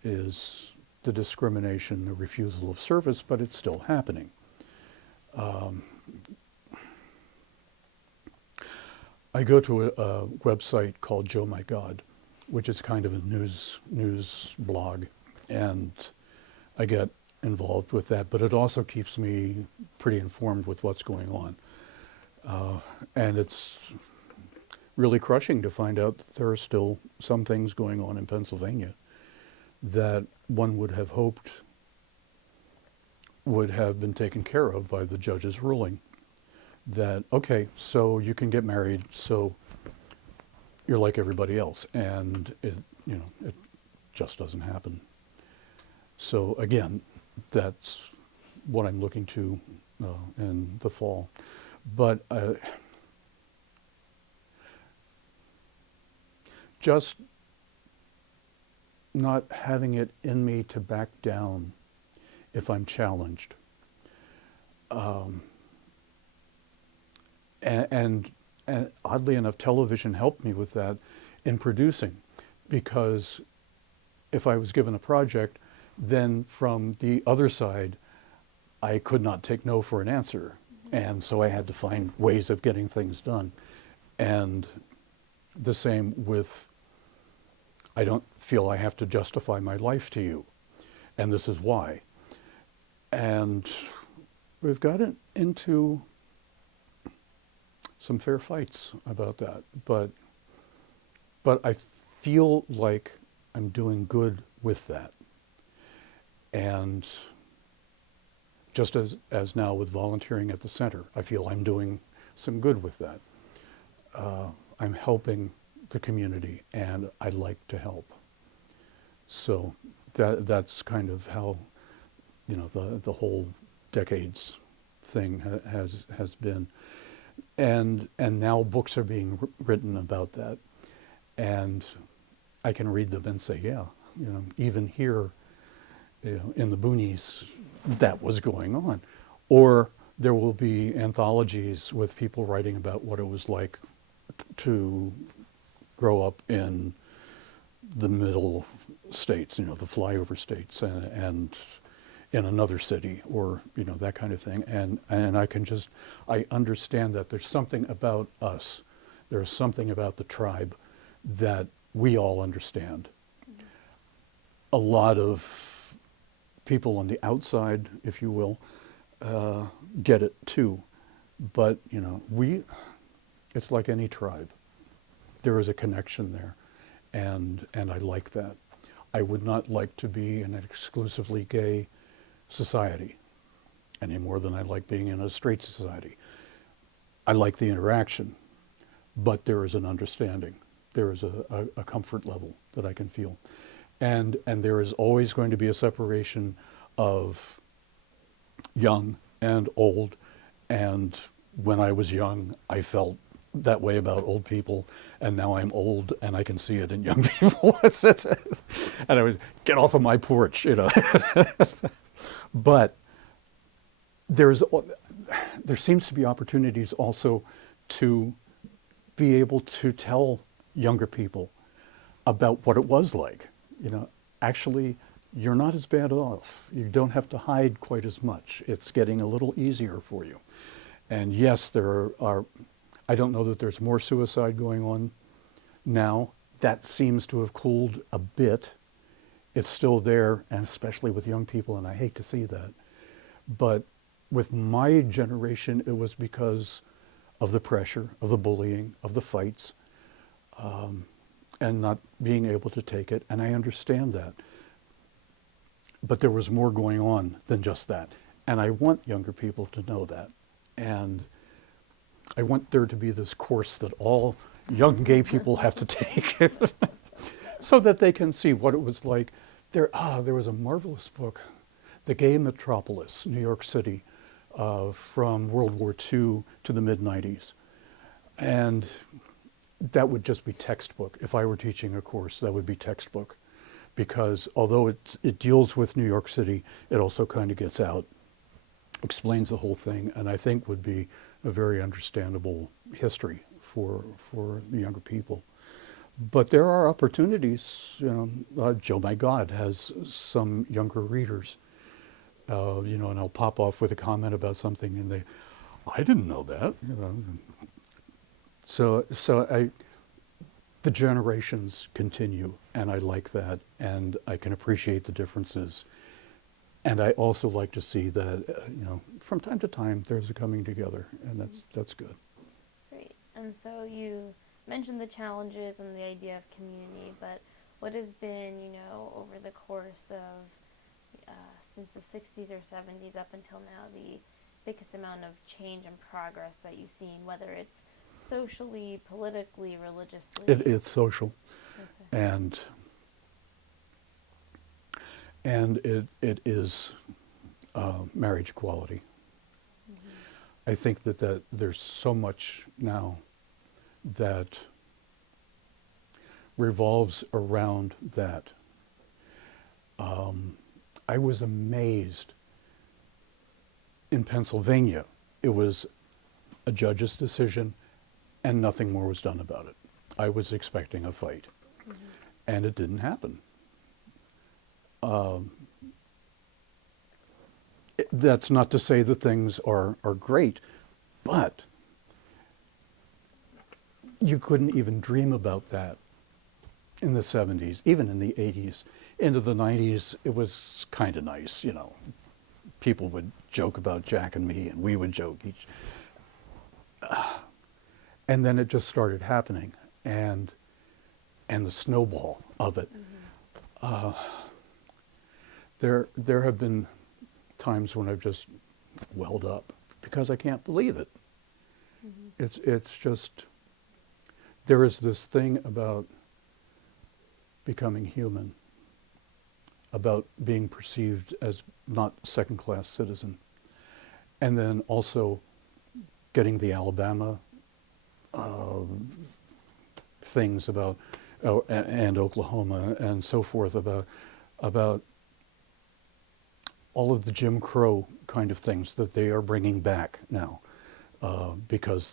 is the discrimination, the refusal of service, but it's still happening. I go to a website called Joe My God, which is kind of a news blog, and I get involved with that, but it also keeps me pretty informed with what's going on. And it's really crushing to find out that there are still some things going on in Pennsylvania that one would have hoped would have been taken care of by the judge's ruling. that, okay, so you can get married, so you're like everybody else, and it just doesn't happen. So again, that's what I'm looking to in the fall. But just not having it in me to back down if I'm challenged. And oddly enough, television helped me with that in producing, because if I was given a project, then from the other side, I could not take no for an answer. And so I had to find ways of getting things done. And the same with, I don't feel I have to justify my life to you, and this is why. And we've gotten into some fair fights about that, but I feel like I'm doing good with that. And just as now with volunteering at the center, I feel I'm doing some good with that. I'm helping the community, and I'd like to help. So that's kind of how, the whole decades thing has been. And now books are being written about that, and I can read them and say, yeah, even here, in the boonies, that was going on. Or there will be anthologies with people writing about what it was like to grow up in the middle states, the flyover states, and in another city, or that kind of thing. And I understand that there's something about us, there's something about the tribe that we all understand. A lot of people on the outside, if you will, get it too. But it's like any tribe. There is a connection there, and I like that. I would not like to be in an exclusively gay society any more than I like being in a straight society. I like the interaction, but there is an understanding. There is a comfort level that I can feel. And there is always going to be a separation of young and old. And when I was young, I felt that way about old people, and now I'm old and I can see it in young people. And I was, get off of my porch, But there seems to be opportunities also to be able to tell younger people about what it was like. Actually, you're not as bad off. You don't have to hide quite as much. It's getting a little easier for you. And yes, there are I don't know that there's more suicide going on now. That seems to have cooled a bit. It's still there, and especially with young people, and I hate to see that. But with my generation, it was because of the pressure, of the bullying, of the fights, and not being able to take it. And I understand that. But there was more going on than just that. And I want younger people to know that. And I want there to be this course that all young gay people have to take so that they can see what it was like. There was a marvelous book, The Gay Metropolis, New York City, from World War II to the mid-90s. And that would just be textbook. If I were teaching a course, that would be textbook. Because although it deals with New York City, it also kind of gets out, explains the whole thing, and I think would be a very understandable history for the younger people. But there are opportunities. Joe My God has some younger readers, and I'll pop off with a comment about something, and I didn't know that. So the generations continue, and I like that, and I can appreciate the differences. And I also like to see that, from time to time, there's a coming together, and that's good. Great. And so you mentioned the challenges and the idea of community, but what has been, over the course of since the 60s or 70s up until now, the biggest amount of change and progress that you've seen, whether it's socially, politically, religiously? It's social, Okay. and it is marriage equality. I think that there's so much now that revolves around that. I was amazed in Pennsylvania. It was a judge's decision and nothing more was done about it. I was expecting a fight, and it didn't happen. That's not to say that things are great, but you couldn't even dream about that in the 70s, even in the 80s. Into the 90s, it was kind of nice, you know. People would joke about Jack and me, and we would joke each. And then it just started happening, and the snowball of it. There have been times when I've just welled up because I can't believe it. It's just, there is this thing about becoming human, about being perceived as not second-class citizen, and then also getting the Alabama things about, and Oklahoma and so forth, about all of the Jim Crow kind of things that they are bringing back now, because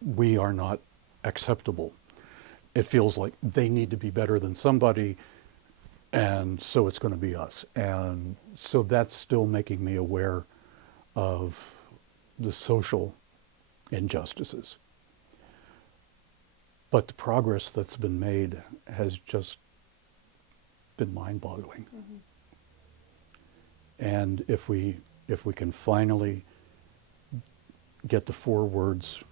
we are not acceptable. It feels like they need to be better than somebody, and so it's going to be us. And so that's still making me aware of the social injustices. But the progress that's been made has just been mind-boggling. And if we can finally get the 4 words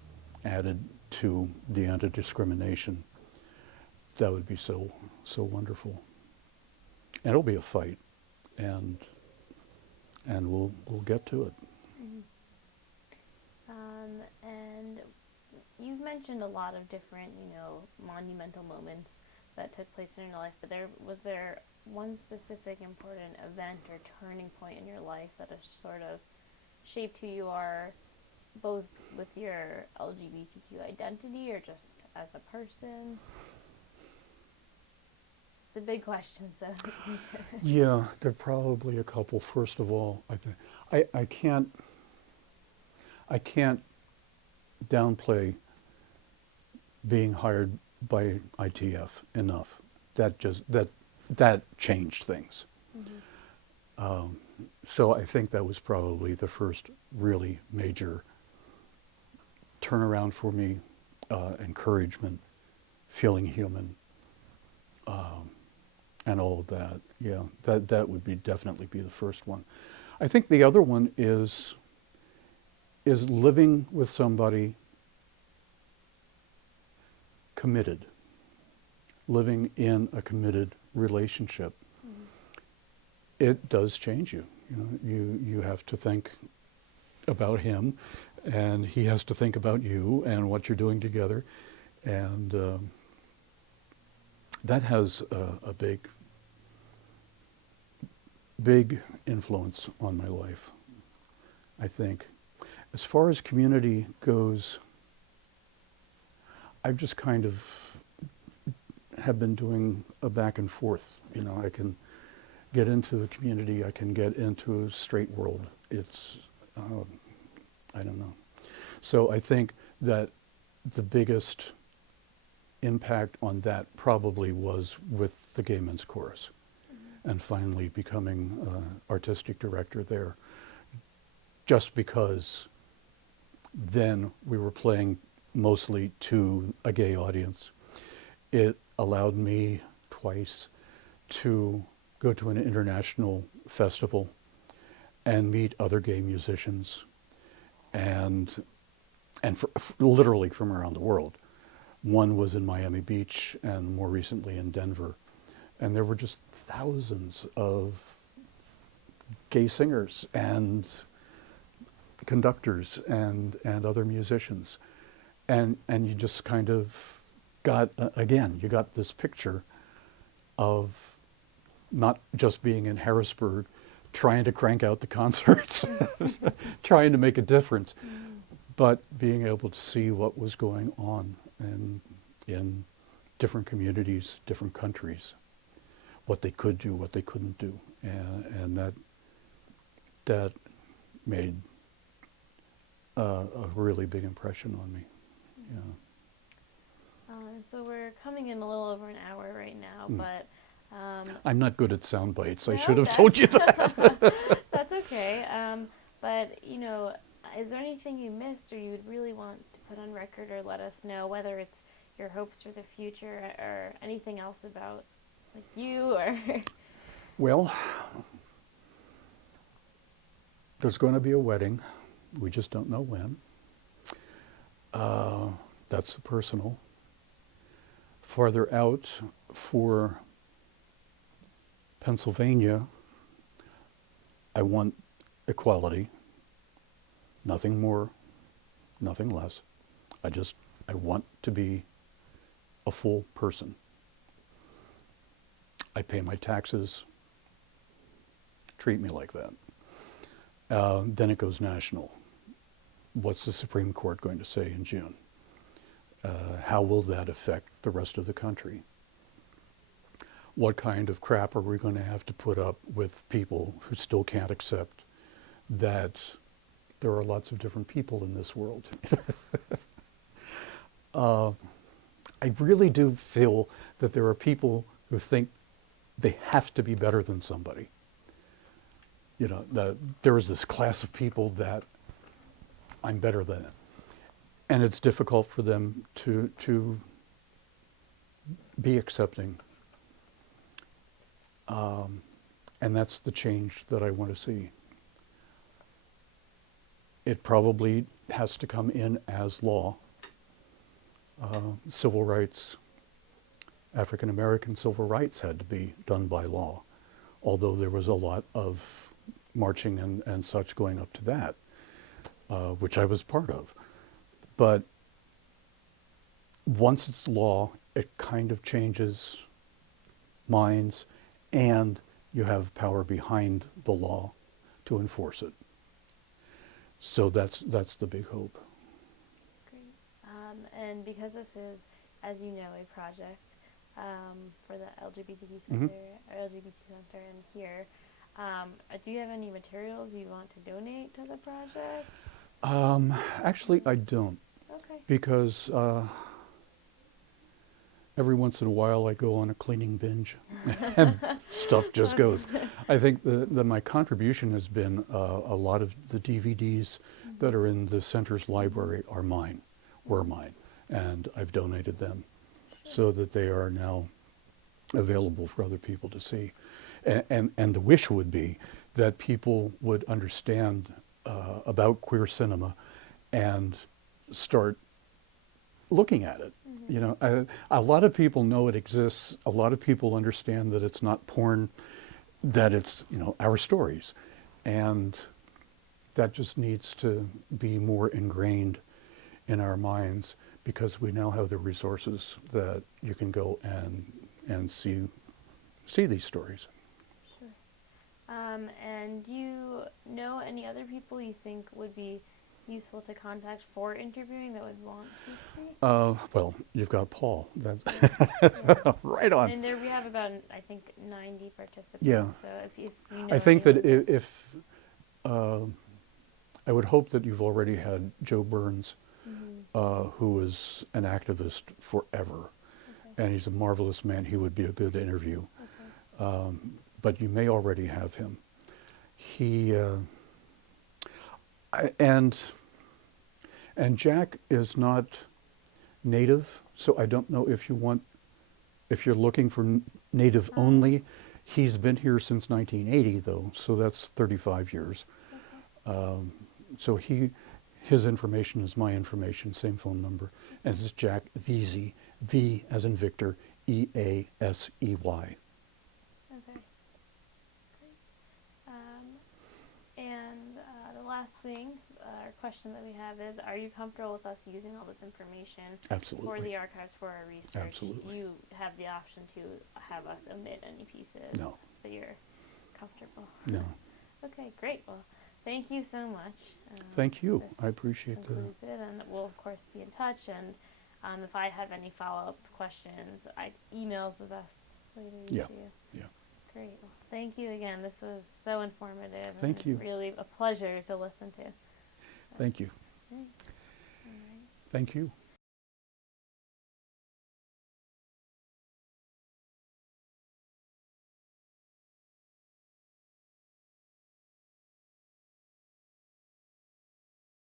added to the anti-discrimination, that would be so wonderful. And it'll be a fight, and we'll get to it. And you've mentioned a lot of different, monumental moments that took place in your life, but was there one specific important event or turning point in your life that has sort of shaped who you are, both with your LGBTQ identity or just as a person? It's a big question, so. Yeah, there are probably a couple. First of all, I can't downplay being hired by ITF enough. That changed things. So I think that was probably the first really major turnaround for me, encouragement, feeling human, and all of that. Yeah, that would definitely be the first one. I think the other one is living with somebody committed, living in a committed relationship. It does change you. You have to think about him, and he has to think about you and what you're doing together, and that has a big influence on my life, I think. As far as community goes, I've just kind of have been doing a back and forth. I can get into the community, I can get into a straight world. It's, I don't know. So I think that the biggest impact on that probably was with the Gay Men's Chorus, and finally becoming artistic director there, just because then we were playing mostly to a gay audience. It allowed me twice to go to an international festival and meet other gay musicians, and literally from around the world. One was in Miami Beach, and more recently in Denver, and there were just thousands of gay singers and conductors and other musicians. And you just kind of got, again, you got this picture of not just being in Harrisburg, trying to crank out the concerts, trying to make a difference, but being able to see what was going on in different communities, different countries, what they could do, what they couldn't do, and that made a really big impression on me. Yeah. So we're coming in a little over an hour right now, but I'm not good at sound bites. I no, should have told you that. that's okay. But you know, is there anything you missed or you would really want to put on record or let us know, whether it's your hopes for the future or anything else about like you or Well, there's going to be a wedding. We just don't know when. That's the personal. Farther out for Pennsylvania, I want equality. Nothing more, nothing less. I want to be a full person. I pay my taxes. Treat me like that. Then it goes national. What's the Supreme Court going to say in June? How will that affect the rest of the country? What kind of crap are we going to have to put up with people who still can't accept that there are lots of different people in this world? I really do feel that there are people who think they have to be better than somebody. You know, there is this class of people that I'm better than it. And it's difficult for them to be accepting. And that's the change that I want to see. It probably has to come in as law. Civil rights, African American civil rights had to be done by law, although there was a lot of marching and such going up to that, which I was part of. But once it's law, it kind of changes minds, and you have power behind the law to enforce it. So that's the big hope. Great. And because this is, as you know, a project for the LGBTQ Center, or LGBT Center in here, do you have any materials you want to donate to the project? Actually, I don't. Okay. Because every once in a while I go on a cleaning binge and stuff just goes. I think my contribution has been a lot of the DVDs that are in the center's library are mine, were mine, and I've donated them so that they are now available for other people to see. And the wish would be that people would understand about queer cinema and start looking at it. You know, a lot of people know it exists. A lot of people understand that it's not porn, that it's, you know, our stories. And that just needs to be more ingrained in our minds, because we now have the resources that you can go and see these stories. Sure. And do you know any other people you think would be useful to contact for interviewing that would want to speak? Well, you've got Paul. That's Yeah. right on. And there we have about, I think, 90 participants. Yeah. So if you know I think that anyone- if I would hope that you've already had Joe Burns, who is an activist forever, and he's a marvelous man. He would be a good interview. Okay. But you may already have him. And Jack is not native, so I don't know if you're looking for native only. He's been here since 1980 though, so that's 35 years. Okay. So his information is my information, same phone number, and it's Jack Veasey, V as in Victor, Easey. Okay. Great. And the last thing, our question that we have is, are you comfortable with us using all this information for Absolutely. the archives for our research? Absolutely. You have the option to have us omit any pieces, No. but you're comfortable. No. Okay, great. Well, thank you so much. Thank you. This I appreciate the. concludes it, and we'll of course be in touch. And if I have any follow-up questions, email's the best way to reach Yeah. you. Yeah. Great. Well, thank you again. This was so informative. Thank and you. Really a pleasure to listen to. So, Thank you. thanks. All right. Thank you.